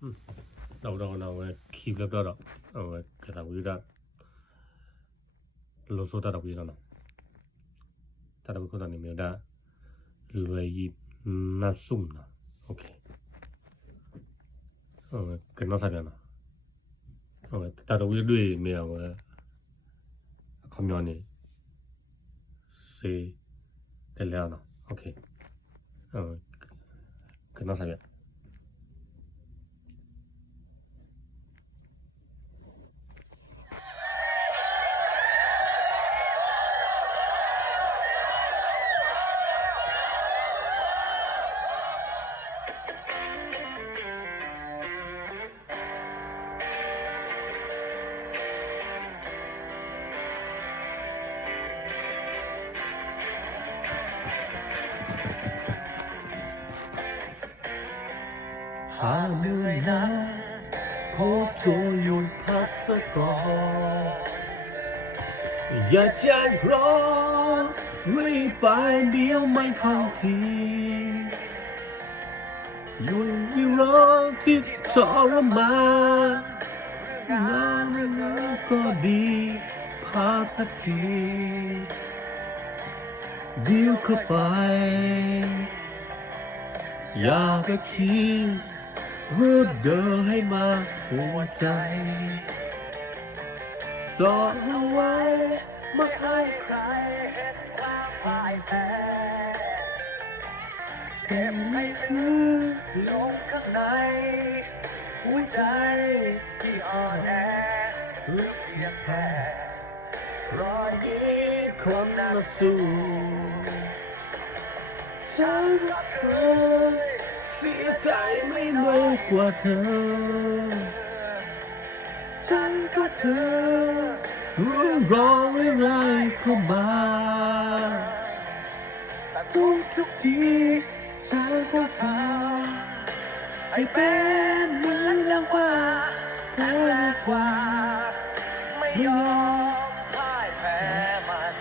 เราคีบแล้วก็กระทำวิธีเราโซดาเราวิธีนะถ้าเราคนนั้นมีได้รวยยิบน่าสุ่มนะโอเคกันน่าสับยันนะถ้าเราวิธีด้วยมีอะไรคอมยอนนี่เซเดแล้วนะโอเคกันน่าสับยันหาเหนื่อยนั้นขอโทรหยุดพักสักก่อนอย่าแจ้งร้อนรีบไปเดี๋ยวไม่เข้าทีอยู่ที่รอที่ทรมานงานก็ดีพักสักทีเดี๋ยวเข้าไปอย่าไปคิดรูดเดินให้มาหัวใจสอนเอาไว้ไม่ให้ใครเห็นความพ่ายแพ้เก็บให้ลึกลงข้างในหัวใจที่อ่อนแอหรือเพียงแค่รอยยิ้มคนนักสู้ฉันก็เคยเสียใจไม่น้อยกว่าเธอฉันก็เธอรู้ร้องอะไรเข้ามาแต่ทุกทีฉันก็ทำให้เป็นเหมือนดังว่าแพ้กว่าไม่ยอมพ่ายแพ้มัน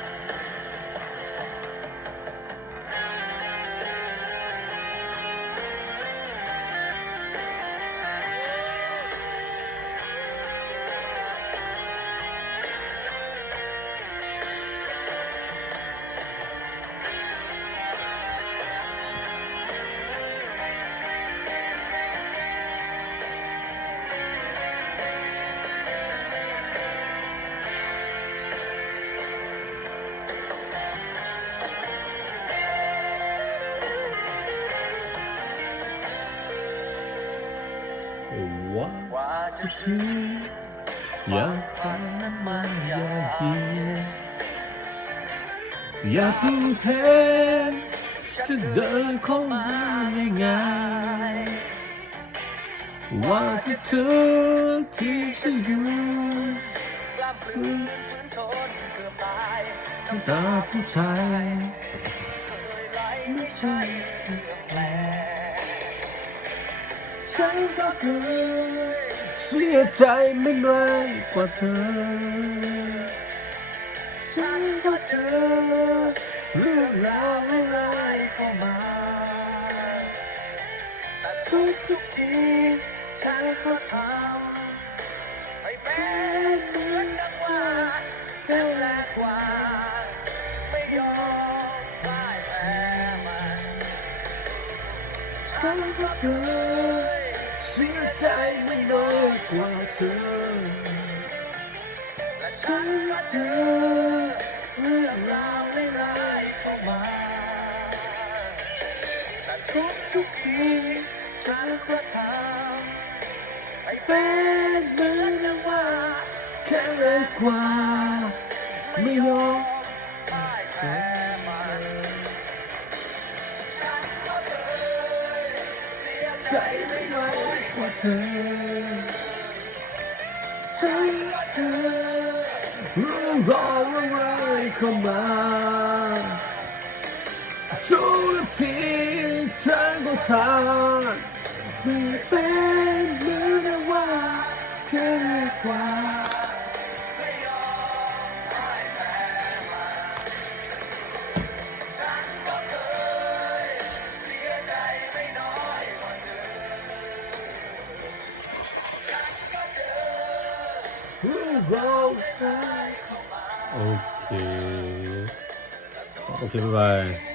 ว่าจะถึงอยากฝันนั้นมันอยากเยียนอยากเพิ่งเห็นจะเดินเข้ามาง่ายๆว่าจะถึงที่ฉันอยู่กลับคืนฝืนทนเกือบตายน้ำตาผู้ชายเคยไหลไม่ใช่เรื่องแปลกฉันก็เคยเสียใจไม่น้อยกว่าเธอฉันก็เจอเรื่องราวร้ายๆเข้ามาแต่ทุกทีฉันก็ทำให้เป็นเหมือนดังว่าแค่แรกกว่าไม่ยอมพ่ายแพ้มันฉันก็เคยเสียใจไม่น้อยกว่าเธอและฉันก็เจอเรื่องราวร้ายๆเข้ามาแต่ทุกทีฉันก็ทำให้เป็นเหมือนดังว่าแค่เล็กกว่าไม่ยอมพ่ายแพ้มันฉันก็เคยเสียใจไม่น้อยกว่าเธอฉันก็เธอเรื่องราวร้ายๆเข้ามาทุกทีฉันก็ทำให้เป็นเหมือนดังว่าแค่เล็กกว่าไม่ยอมพ่ายแพ้มันฉันก็เคยเสียใจไม่น้อยกว่าเธอ โอเค โอเค บ๊ายบาย